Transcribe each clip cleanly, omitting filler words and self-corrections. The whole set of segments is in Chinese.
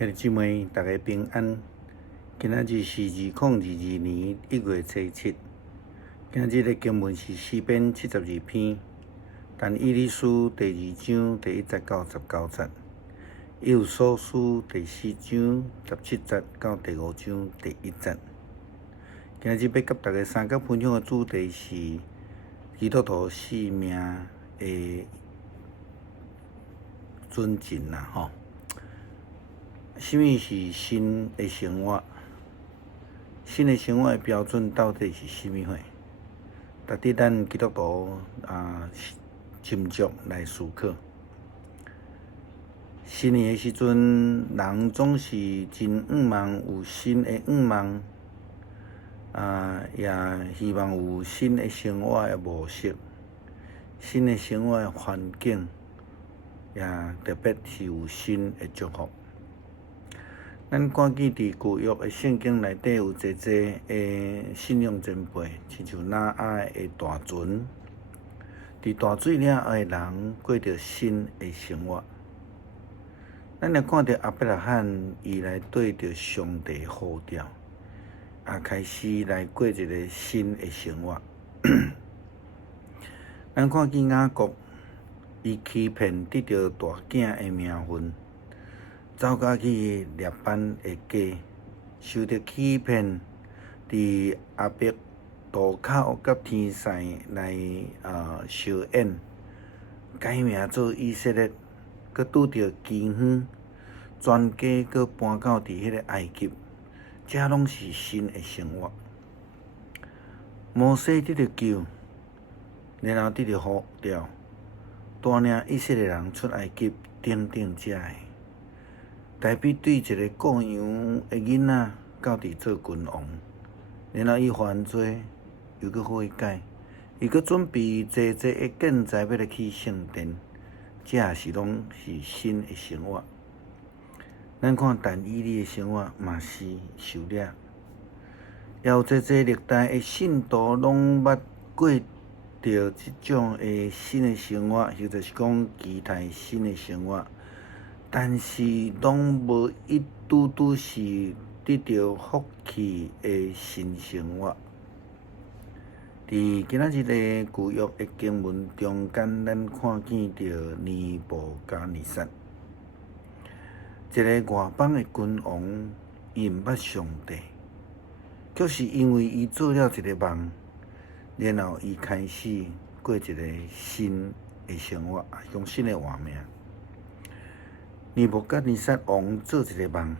兄弟姊妹，大家平安。今仔日是2022年1月初7。今仔日的经文是诗篇72篇，但以理书第2章第1节到19节，以弗所书第4章17节到第5章第1节。今仔日要甲大家三角分享的主题是基督徒性命的准进啦，吼。什么是新的生活？新的生活的标准到底是什么货？值得咱基督徒斟酌来思考。新年的时阵，人总是真盼望有新的愿望，也希望有新的生活的模式、新的生活的环境，也特别是有新的祝福。咱看见伫旧约的圣经内底有侪的信仰前辈，亲像挪亚的大船，伫大水了后的人过着新的生活。咱也看到亚伯拉罕，伊来对着上帝呼召，也开始来过一个新的生活。咱看见雅各，伊欺骗得到大囝的名分。走到去列班的家，受到欺骗，伫阿伯渡口甲天使来相演，改名做以色列，佮拄着饥荒，全家佮搬到伫迄个埃及，这拢是新的生活。摩西得到救，然后得到呼召，带领以色列人出埃及，等等这个。大比对一个雇羊的囡仔到伫做君王，然后伊犯罪，又搁悔改，伊搁准备济的建材要来起圣殿，这也是拢是新的生活。咱看但以理的生活嘛是受了，也有济历代的信徒拢捌过着即种的新的生活，或者是讲期待新的生活。但是，拢无一拄拄是得到福气的新生活。伫今仔日的旧约的经文中间，咱看见着尼布甲尼撒，一个外邦的君王，伊毋捌上帝，却是因为伊做了一个梦，然后伊开始过一个新的生活，用新的活命。尼布甲尼撒王做一个梦，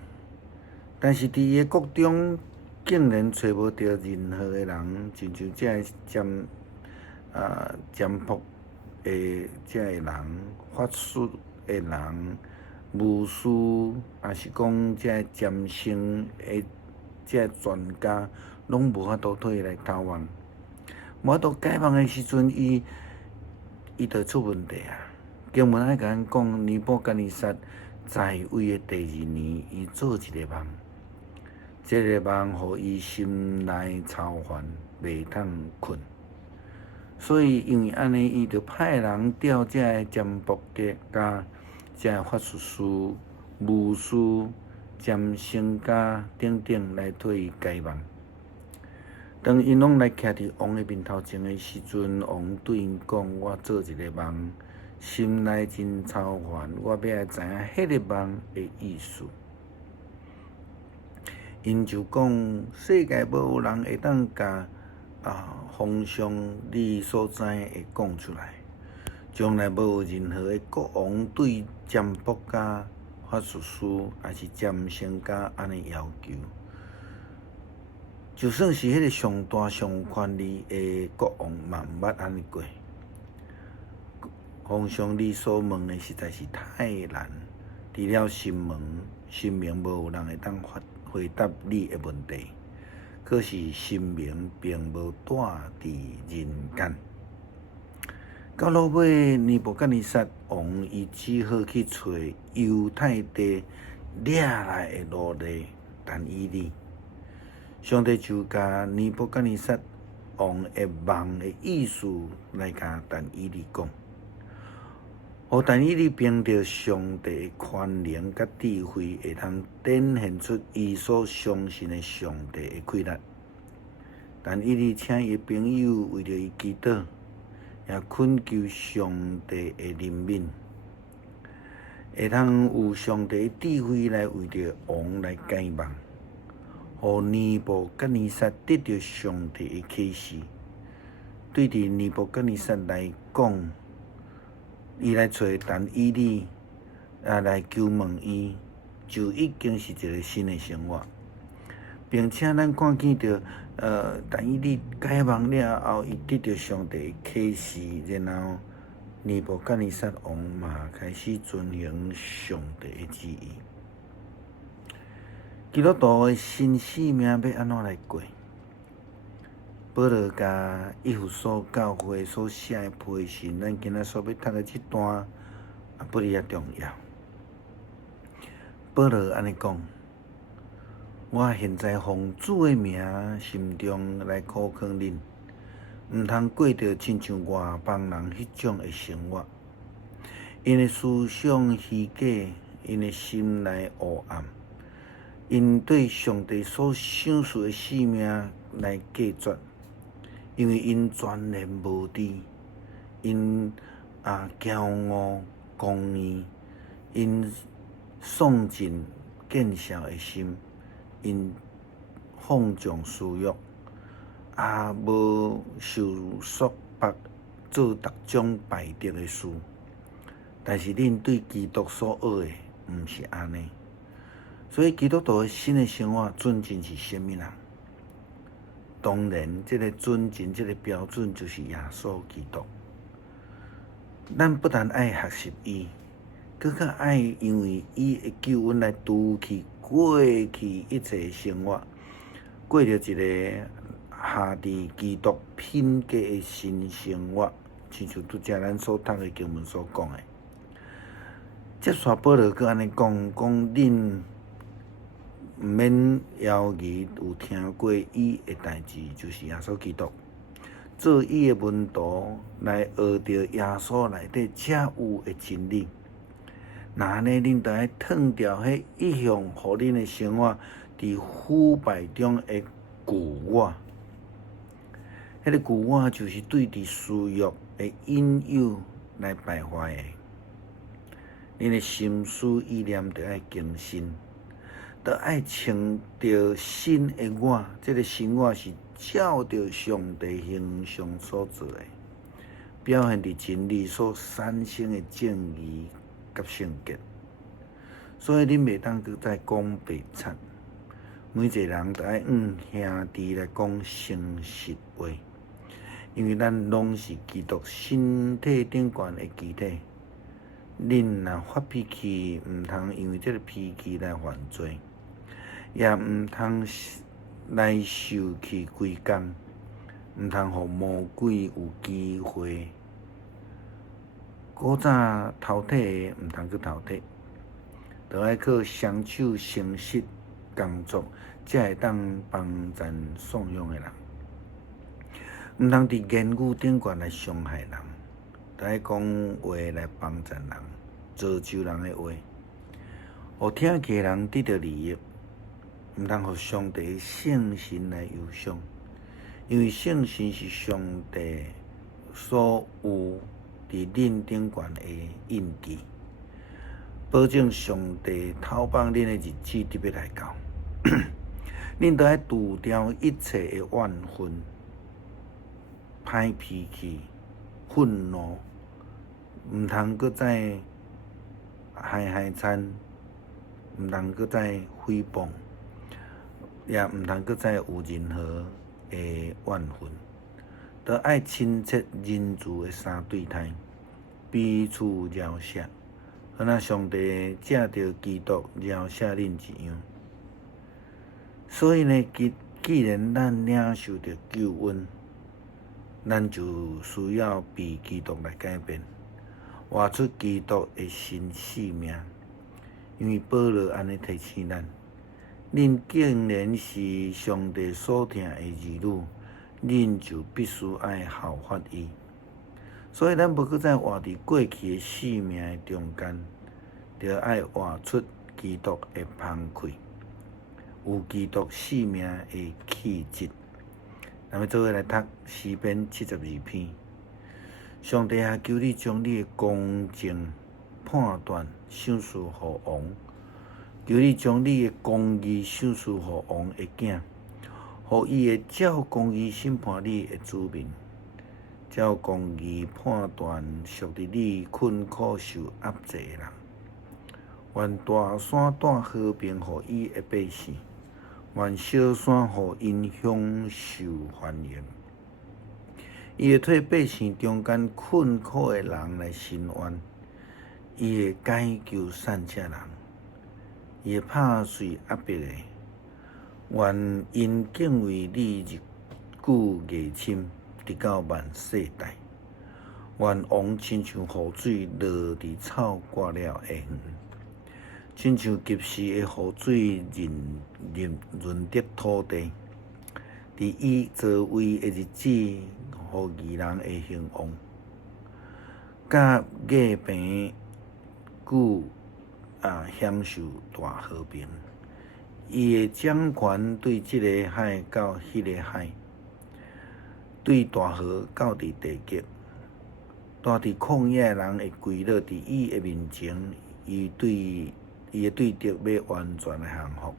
但是伫伊的国中竟然找无到任何的人，亲像这占卜的这个人、法术的人、巫师，也是讲这占星的这专家，拢无法度替伊来投梦。无法度解梦的时阵，伊就出问题啊！经文爱甲咱讲，尼布甲尼撒在位的第2年，伊做一个梦，这个梦互伊心内操烦，袂通困。所以因为安尼，伊就派人调这个占卜家、这个法术师、巫师、占星家等等来替伊解梦。当因拢来徛伫王的面头前的时阵，王对因讲：“我做一个梦。”心内真操烦，我要来知影迄个梦的意思。因就讲，世界无有人会当甲方向你所知会讲出来，将来无有任何的国王对占卜家、法术师还是占星家安尼要求。就算是迄个上大上权力的国王，嘛毋捌安尼过。方向你所问的实在是太难，除了神明无有人会当回答你的问题。可是神明并无住伫人间。到落尾，尼布甲尼撒王伊只好去找犹太地掠来的奴隶但以理。上帝就甲尼布甲尼撒王的梦的意思来甲但以理讲。互但以理凭着上帝的权能甲智慧，会通展现出伊所相信的上帝的规律。但以理请伊朋友为着伊祈祷，也恳求上帝的怜悯，会通有上帝的智慧来为着王来解梦，互尼布甲尼撒得到上帝的启示。对伫尼布甲尼撒来讲，伊来找但以理来求问伊，就已经是一个新的生活，并且咱看见着但以理解梦了后，伊得到上帝的启示，然后尼布甲尼撒王嘛开始遵行上帝的旨意。基督徒的新生命要安怎来过？保罗甲以弗所教会所写的批信，咱今仔所要读的这段也不离啊重要。保罗安尼讲：我现在奉主的名，心中来苦劝恁，毋通过着亲像外邦人迄种的生活，因的思想虚假，因的心内黑暗，因对上帝所赏赐的性命来拒绝。因为因全然无知，因骄傲狂言，因丧尽见笑的心，因放纵私欲，无受束缚做各种败德的事。但是恁对基督所学的，毋是安尼。所以基督徒的新的生活准则是啥物人？当然，这个准则、这个标准就是耶稣基督。咱不但爱学习伊，更加爱因为伊的救恩来除去过去一切生活，过着一个下伫基督品格的新生活，亲像拄则咱所读的经文所讲的。接续保罗佮安尼讲恁毋免犹豫，有听过伊的代志，就是耶稣基督，做伊的门徒来学着耶稣内底才有的真理。那呢，恁就要脱掉迄一向互恁的生活伫腐败中的旧我。迄个旧我就是对伫私欲的引诱来败坏的。恁的心思意念就要更新。都爱穿着新的我，这个新我是照着上帝形象所做的，表现伫真理所产生的正义甲圣洁。所以恁袂当搁再讲白贼，每一个人都爱兄弟来讲诚实话，因为咱拢是基督身体顶悬的肢体。恁若发脾气，毋通因为这个脾气来犯罪。也毋通来受气归工，毋通互魔鬼有机会。古早头体的毋通去头体，着爱靠双手诚实工作，才会当帮咱送养的人。毋通伫言语顶悬来伤害人，着爱讲话来帮助人，造就人的话，互听起的人得到利益。毋通互上帝圣神来忧伤，因为圣神是上帝所有伫恁顶悬的印记，保证上帝透帮恁的日子特别来到。恁都要除掉一切的怨愤、歹脾气、愤怒，毋通搁再害惨，毋通搁再诽谤。也毋通搁再有任何的怨愤，都爱亲切仁慈的三对待，彼此饶赦，好让上帝借着基督饶赦恁一样。所以呢，既然咱领受着救恩，咱就需要被基督来改变，活出基督的新生命。因为保罗安尼提醒咱。恁竟然是上帝所疼的儿女，恁就必须爱效法伊。所以咱无搁再活伫过去的生命的中间，着爱活出基督的芳气，有基督生命的气质。咱要做伙来读诗篇72篇。上帝啊，求你将你的公正判断赏赐予王，求你将你的公义赏赐予王的囝，互伊会照公义审判你的子民，照公义判断属伫你困苦受压制的人。愿大山带和平予伊的百姓，愿小山予因享受繁荣。伊会替百姓中间困苦的人来伸冤，伊会解救善者人，伊会拍碎压迫的。愿因敬畏你日久月深，直到万世代。愿王亲像雨水落伫草挂了的园，亲像及时的雨水润泽土地。伫伊作为的日子，互义人会兴旺，甲月平久享受大和平。伊会掌权对这个海到迄个海，对大河到伫地极。住伫旷野的人会跪落伫伊的面前，伊会对着要完全的降服。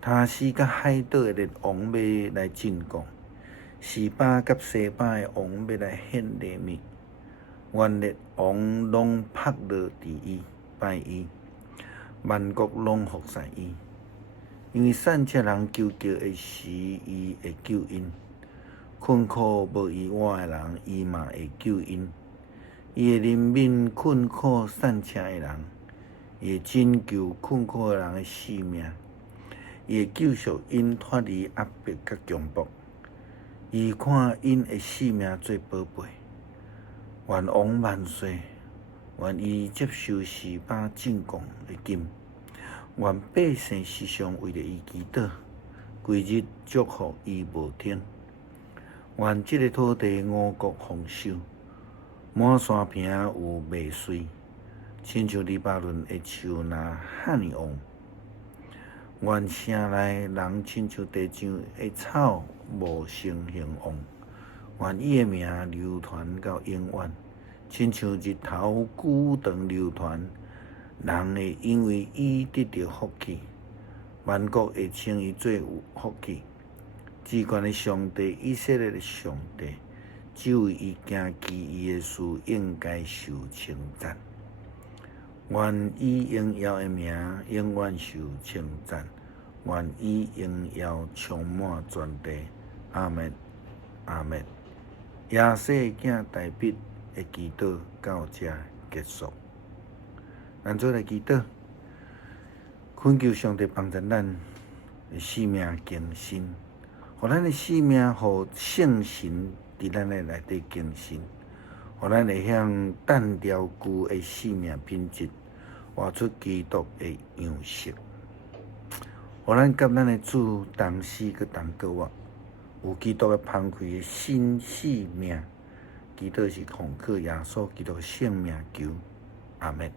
他西甲海岛的列王要来进贡，西巴甲西巴的王要来献礼物。愿列王拢拍落伫伊，拜伊，万国拢服侍伊。因为善者人求救的时，伊会救因；困苦无依我的人，伊嘛会救因。伊会怜悯困苦善车的人，伊会拯救困苦的人的性命。伊会救赎因脱离压迫甲强迫，伊看因的性命做宝贝。愿王万岁！愿伊接受西巴进贡的金。愿百姓时常为着伊祈祷，规日祝福伊无停。愿这个土地五谷丰收，满山坪有麦穗，亲像黎巴嫩的树拿哈尼旺。愿城内人亲像地上的草，无生兴旺。愿伊的名流传到永远，亲像日头久长流传。人会因为伊得到福气，万国会称伊做有福气。至高的上帝，以色列的上帝，只为伊行奇异的事，应该受称赞。愿伊荣耀的名永远受称赞，愿伊荣耀充满全地。阿门，阿门。亚西的囝大卫的祈祷到这结束。咱做来祈祷，恳求上帝帮助咱的生命更新，互咱的生命互圣神伫咱的内底更新，互咱会向单调久的生命品质活出基督的样式，互咱甲咱的主同死佮同过活，有基督的芳气的新生命。祈祷是奉靠耶稣基督的圣名求，阿门。